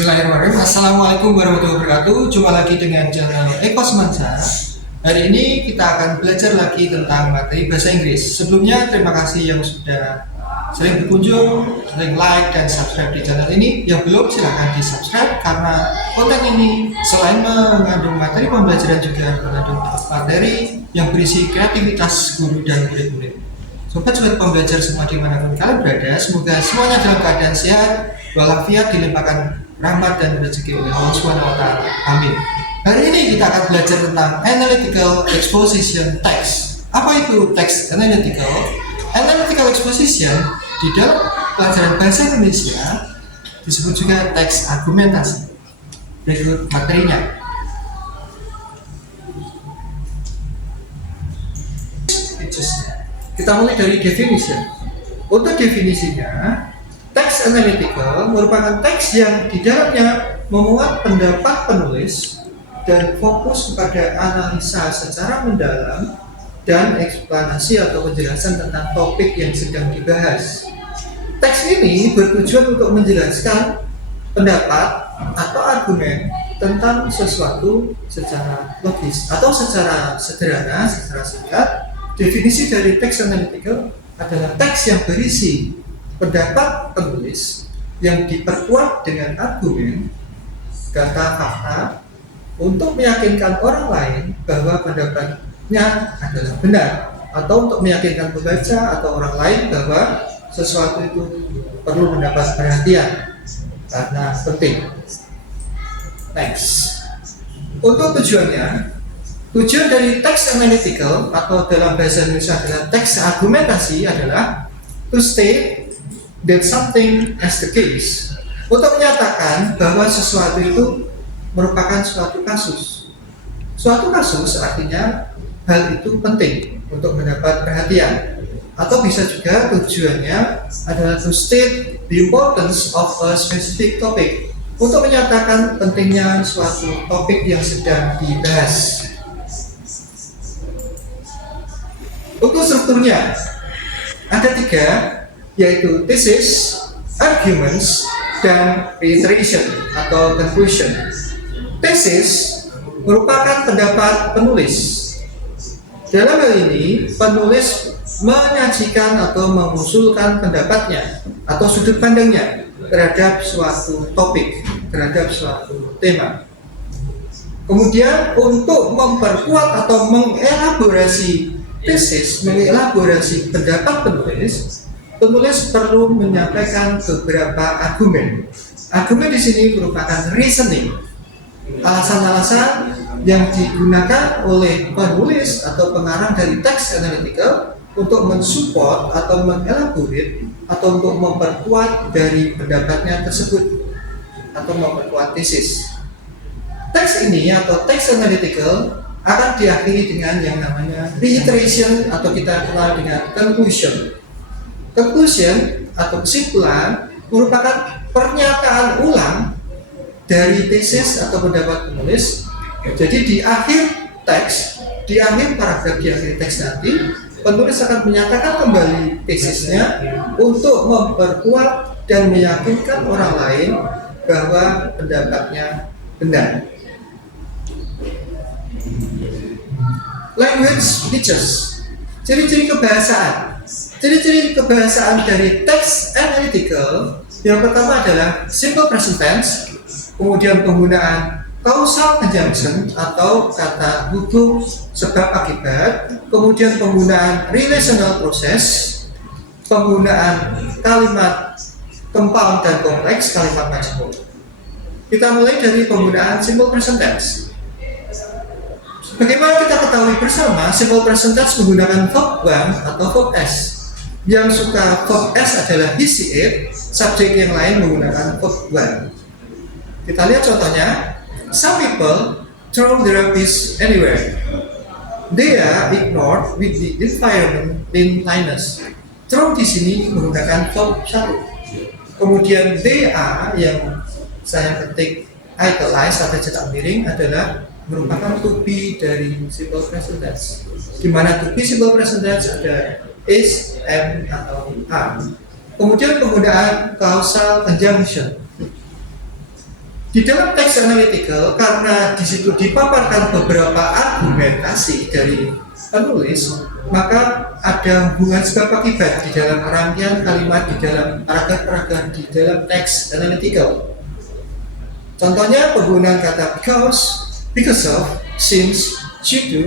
Bismillahirrahmanirrahim. Assalamualaikum warahmatullahi wabarakatuh. Jumpa lagi dengan channel Eko Semansa. Hari ini kita akan belajar lagi tentang materi bahasa Inggris. Sebelumnya terima kasih yang sudah sering berkunjung, sering like dan subscribe di channel ini. Yang belum silahkan di subscribe karena konten ini selain mengandung materi pembelajaran juga mengandung materi yang berisi kreativitas guru dan murid-murid. Sobat-sobat pembelajar semua dimanapun kalian berada, semoga semuanya dalam keadaan sehat, walafiat, dilimpahkan rahmat dan rezeki oleh Allah SWT. Amin. Hari ini kita akan belajar tentang analytical exposition text. Apa itu text analytical? Analytical exposition di dalam pelajaran bahasa Indonesia disebut juga teks argumentasi. Berikut materinya. Kita mulai dari definition. Untuk definisinya, teks analytical merupakan teks yang di dalamnya memuat pendapat penulis dan fokus kepada analisa secara mendalam dan eksplanasi atau penjelasan tentang topik yang sedang dibahas. Teks ini bertujuan untuk menjelaskan pendapat atau argumen tentang sesuatu secara logis atau secara sederhana, secara singkat. Definisi dari teks analytical adalah teks yang berisi pendapat penulis yang diperkuat dengan argumen, data, fakta untuk meyakinkan orang lain bahwa pendapatnya adalah benar, atau untuk meyakinkan pembaca atau orang lain bahwa sesuatu itu perlu mendapat perhatian karena penting. Next. Untuk tujuan dari teks analytical atau dalam bahasa Indonesia adalah teks argumentasi adalah to state that something as the case, untuk menyatakan bahwa sesuatu itu merupakan suatu kasus. Suatu kasus artinya hal itu penting untuk mendapat perhatian, atau bisa juga tujuannya adalah to state the importance of a specific topic, untuk menyatakan pentingnya suatu topik yang sedang dibahas. Untuk strukturnya ada 3, yaitu thesis, arguments, dan reiteration atau conclusion. Thesis merupakan pendapat penulis. Dalam hal ini, penulis menyajikan atau mengusulkan pendapatnya atau sudut pandangnya terhadap suatu topik, terhadap suatu tema. Kemudian untuk memperkuat atau mengelaborasi tesis, mengelaborasi pendapat penulis perlu menyampaikan beberapa argumen. Argumen di sini merupakan reasoning, alasan-alasan yang digunakan oleh penulis atau pengarang dari teks analytical untuk mensupport atau mengelaborate atau untuk memperkuat dari pendapatnya tersebut atau memperkuat tesis. Teks ini atau teks analytical akan diakhiri dengan yang namanya reiteration atau kita kenal dengan conclusion. Conclusion atau kesimpulan merupakan pernyataan ulang dari tesis atau pendapat penulis. Jadi di akhir teks, di akhir paragraf, di akhir teks nanti, penulis akan menyatakan kembali tesisnya untuk memperkuat dan meyakinkan orang lain bahwa pendapatnya benar. Language features, ciri-ciri kebahasaan. Ciri-ciri kebahasaan dari teks analytical yang pertama adalah simple present tense, kemudian penggunaan causal conjunction atau kata hubung sebab akibat, kemudian penggunaan relational process, penggunaan kalimat compound dan kompleks, kalimat majmuk. Kita mulai dari penggunaan simple present tense. Bagaimana kita ketahui bersama, simple present tense menggunakan verb 1 atau verb S. Yang suka verb S adalah he, she, it, subjek yang lain menggunakan verb 1. Kita lihat contohnya. Some people throw their rubbish anywhere. They are ignored with the environment cleanliness. Throw di sini menggunakan verb 1. Kemudian they are yang saya ketik italize atau cetak miring adalah merupakan to be dari simple present tense. Di mana to be simple present tense ada is, am, atau are. Kemudian penggunaan causal conjunction. Di dalam teks analytical, karena di situ dipaparkan beberapa argumentasi dari penulis, maka ada hubungan sebab akibat di dalam rangkaian kalimat, di dalam paragraf-paragraf, di dalam teks analytical. Contohnya penggunaan kata because of, since, due to,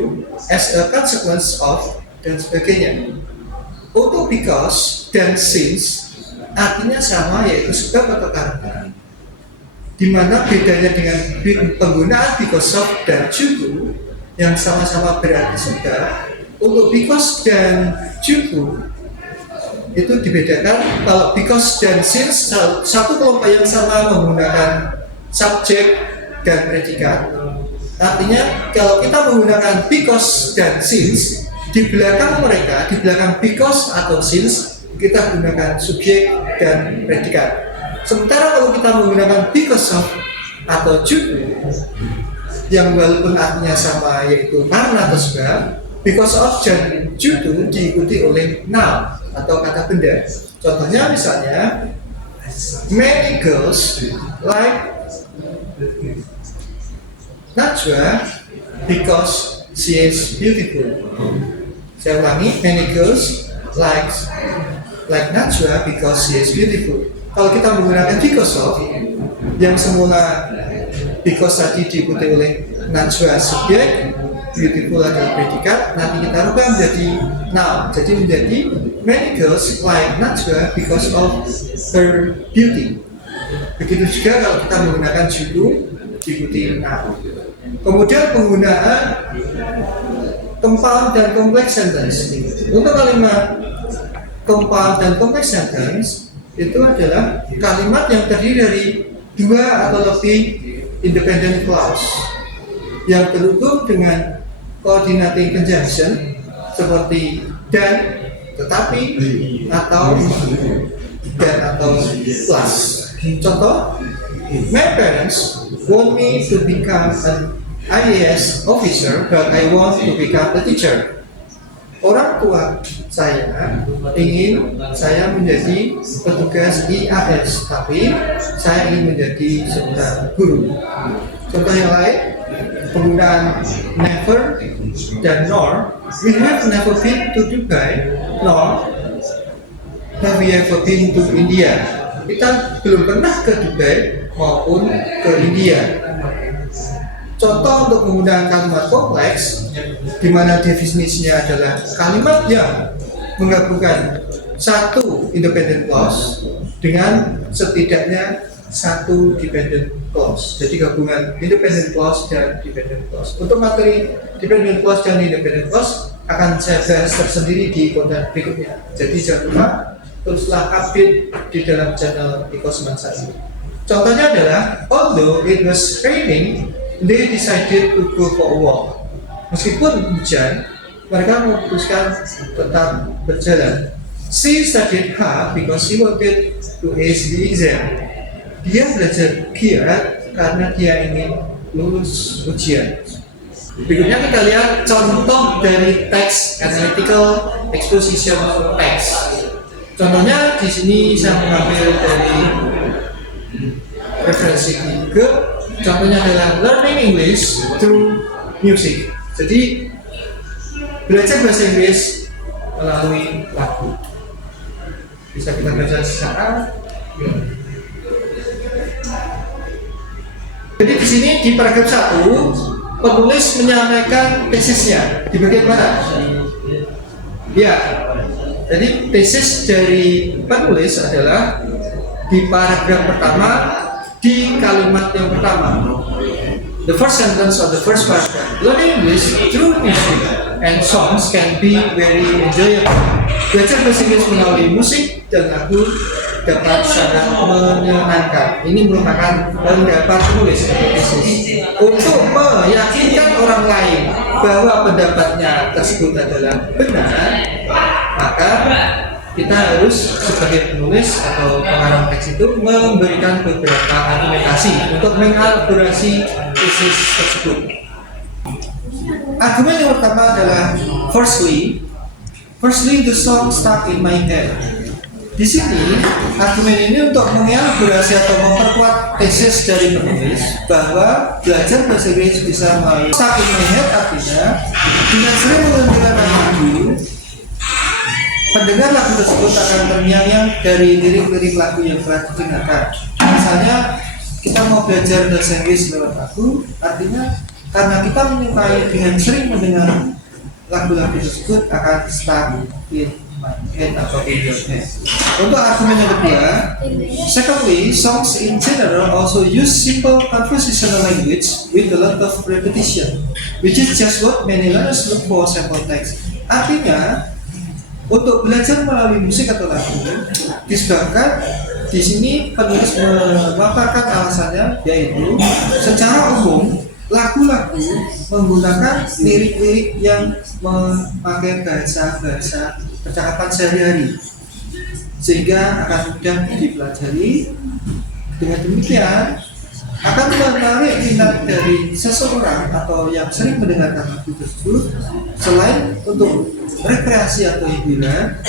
as a consequence of, dan sebagainya. Untuk because dan since artinya sama, yaitu sebab atau karena. Di mana bedanya dengan penggunaan because of dan due to yang sama-sama berarti sebab. Untuk because dan due to itu dibedakan. Kalau because dan since satu kelompok yang sama menggunakan subjek dan predikat. Artinya kalau kita menggunakan because dan since, di belakang mereka, di belakang because atau since, kita gunakan subjek dan predikat. Sementara kalau kita menggunakan because of atau due to, yang walaupun artinya sama yaitu karena atau sebab, because of dan due to diikuti oleh noun atau kata benda. Contohnya misalnya, many girls like Najwa because she is beautiful. Saya ulangi, many girls like Najwa because she is beautiful. Kalau kita menggunakan because of, yang semula because tadi diikuti oleh Najwa subjek, beautiful adalah predikat, nanti kita rubah menjadi noun. Jadi menjadi many girls like Najwa because of her beauty. Begitu juga kalau kita menggunakan due diikuti noun. Kemudian penggunaan compound dan complex sentence. Untuk kalimat compound dan complex sentence itu adalah kalimat yang terdiri dari dua atau lebih independent clause yang terhubung dengan coordinating conjunction seperti dan, tetapi, atau dan atau plus. Contoh, my parents want me to become an IAS officer, but I want to become a teacher. Orang tua saya ingin saya menjadi petugas IAS, tapi saya ingin menjadi seorang guru. Contoh yang lain, penggunaan never dan nor. We have never been to Dubai, nor have we ever been to India. Kita belum pernah ke Dubai maupun ke India. Contoh untuk menggunakan kalimat kompleks, di mana definisinya adalah kalimat yang menggabungkan satu independent clause dengan setidaknya satu dependent clause. Jadi gabungan independent clause dan dependent clause. Untuk materi dependent clause dan independent clause akan saya bahas tersendiri di konten berikutnya. Jadi jangan lupa teruslah update di dalam channel Ecosman saya. Contohnya adalah, although it was raining, they decided to go for a walk. Meskipun hujan, mereka memutuskan tetap berjalan. She studied hard because she wanted to ace the exam. Dia belajar giat karena dia ingin lulus ujian. Berikutnya kita lihat contoh dari teks analytical exposition text. Contohnya di sini saya mengambil dari referensi Google. Contohnya adalah learning English through music. Jadi belajar bahasa Inggris melalui lagu. Bisa kita baca secara. Jadi di sini di paragraf 1 penulis menyampaikan tesisnya di bagian mana? Ya. Jadi tesis dari penulis adalah di paragraf pertama, di kalimat yang pertama. The first sentence of the first paragraph. Learning English through music and songs can be very enjoyable. Belajar bahasa Inggris melalui musik dan lagu dapat sangat menyenangkan. Ini merupakan pendapat penulis atau tesis. Untuk meyakinkan orang lain bahwa pendapatnya tersebut adalah benar, maka kita harus sebagai penulis atau pengarang teks itu memberikan beberapa argumentasi untuk mengelaborasi tesis tersebut. Argumen yang pertama adalah firstly the song stuck in my head. Di sini argumen ini untuk mengelaborasi atau memperkuat tesis dari penulis bahwa belajar bahasa Inggris bisa melalui stuck in my head, artinya dengan sering mendengarkan lagu, pendengar lagu tersebut akan terngiang-ngiang dari lirik-lirik lagu yang telah didengarkan. Misalnya kita mau belajar bahasa Inggris lewat lagu, artinya karena kita menyukai dengan sering mendengar lagu-lagu tersebut akan stuck in my head atau in your head. Untuk argumen yang kedua, secondly, songs in general also use simple conversational language with a lot of repetition, which is just what many learners look for sample text. Artinya, untuk belajar melalui musik atau lagu, disebabkan di sini penulis memaparkan alasannya, yaitu secara umum lagu-lagu menggunakan lirik-lirik yang memakai bahasa-bahasa percakapan sehari-hari, sehingga akan mudah dipelajari. Dengan demikian akan menarik minat dari seseorang atau yang sering mendengarkan lagu tersebut. Selain untuk rekreasi atau hiburan,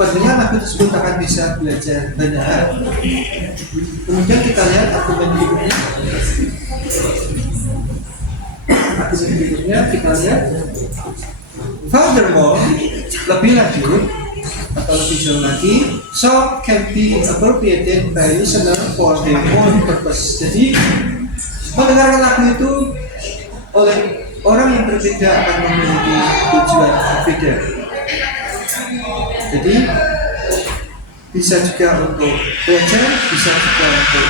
pendengar lagu tersebut akan bisa belajar banyak hal. Kemudian kita lihat argumen berikutnya. Kita lihat, furthermore, lebih lanjut atau lebih jauh lagi, song can be appropriated by listener for their own purpose. Jadi mendengarkan lagu itu oleh orang yang berbeda akan memiliki tujuan berbeda. Jadi bisa juga untuk belajar, bisa juga untuk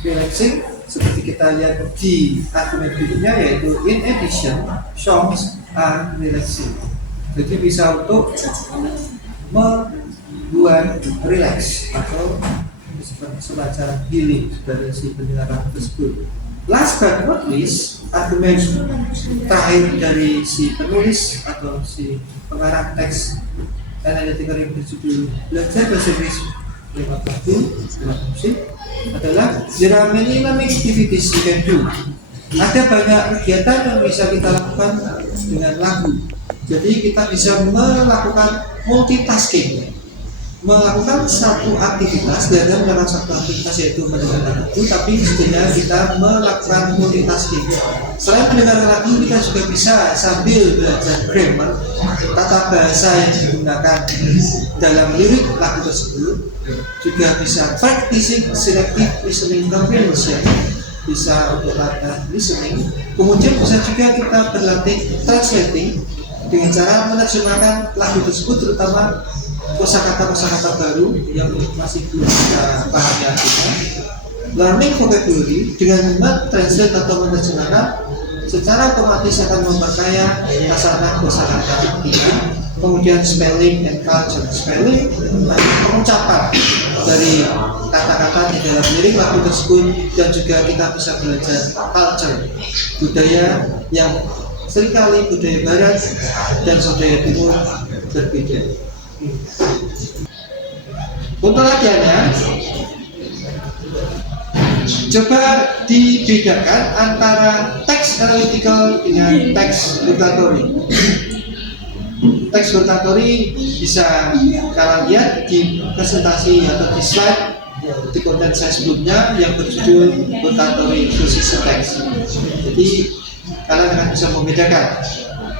relaxing, seperti kita lihat di argumen berikutnya, yaitu in addition, songs are relaxing. Jadi bisa untuk membuat relax atau semacam healing dari si pendengaran tersebut. Last but not least, argumen terakhir dari si penulis atau si pengarang teks analytical yang berjudul belajar bahasa Inggris lewat lagu, lewat musik adalah there are many learning activities you can do. Ada banyak kegiatan yang bisa kita lakukan dengan lagu. Jadi kita bisa melakukan multitasking, melakukan satu aktivitas dan melakukan satu aktivitas yaitu mendengarkan lagu, tapi sebenarnya kita melakukan multitasking. Selain mendengarkan lagu, kita juga bisa sambil belajar grammar, tata bahasa yang digunakan dalam lirik lagu tersebut, juga bisa practicing selective listening comprehension, bisa untuk latihan listening. Kemudian bisa juga kita berlatih translating dengan cara menerjemahkan lagu tersebut, terutama kosakata-kosakata baru yang masih belum kita pahami artinya. Learning vocabulary dengan mentranslate atau menerjemahkan secara otomatis akan memperkaya kosakata kosakata kita. Kemudian spelling and culture, spelling dan pengucapan dari kata-kata di dalam lirik lagu tersebut, dan juga kita bisa belajar culture, budaya yang seringkali budaya barat dan budaya timur berbeda. Untuk latihannya, coba dibedakan antara teks analytical dengan teks rotatory. Teks rotatory bisa kalian lihat di presentasi atau di slide di konten saya sebelumnya yang berjudul rotatory versus teks. Jadi kalian akan bisa membedakan.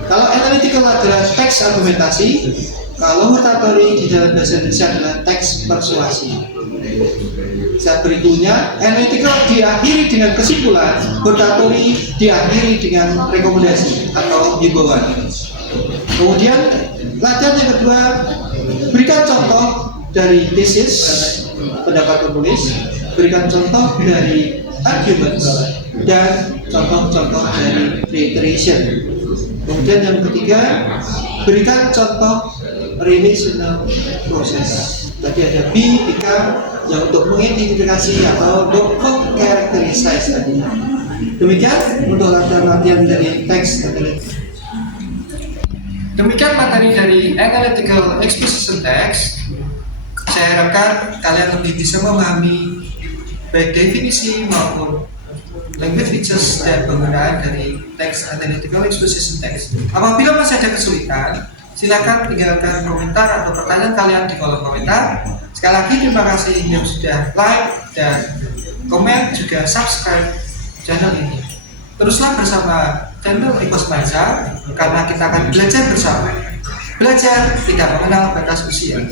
Kalau analytical adalah teks argumentasi, kalau rotatory di dalam bahasa Indonesia adalah teks persuasi. Saat berikutnya, analytical diakhiri dengan kesimpulan, rotatory diakhiri dengan rekomendasi atau himbauan. Kemudian latihan yang kedua, berikan contoh dari tesis pendapat penulis, berikan contoh dari argument, dan contoh-contoh dari reiteration. Kemudian yang ketiga, berikan contoh relational process. Tadi ada be, become, yang untuk mengidentifikasi atau untuk mengkarakterisasi tadi. Demikian untuk latihan-latihan dari teks analytical. Demikian materi dari analytical exposition text. Saya harapkan kalian lebih bisa memahami baik definisi maupun language features dan penggunaan dari teks analytical exposition text. Apabila masih ada kesulitan, Silakan tinggalkan komentar atau pertanyaan kalian di kolom komentar. Sekali lagi terima kasih yang sudah like dan komen, juga subscribe channel ini. Teruslah bersama channel Eko Semansa karena kita akan belajar bersama. Belajar tidak mengenal batas usia.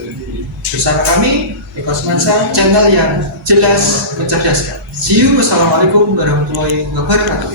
Bersama kami Eko Semansa, channel yang jelas mencerdaskan. See you. Wassalamualaikum warahmatullahi wabarakatuh.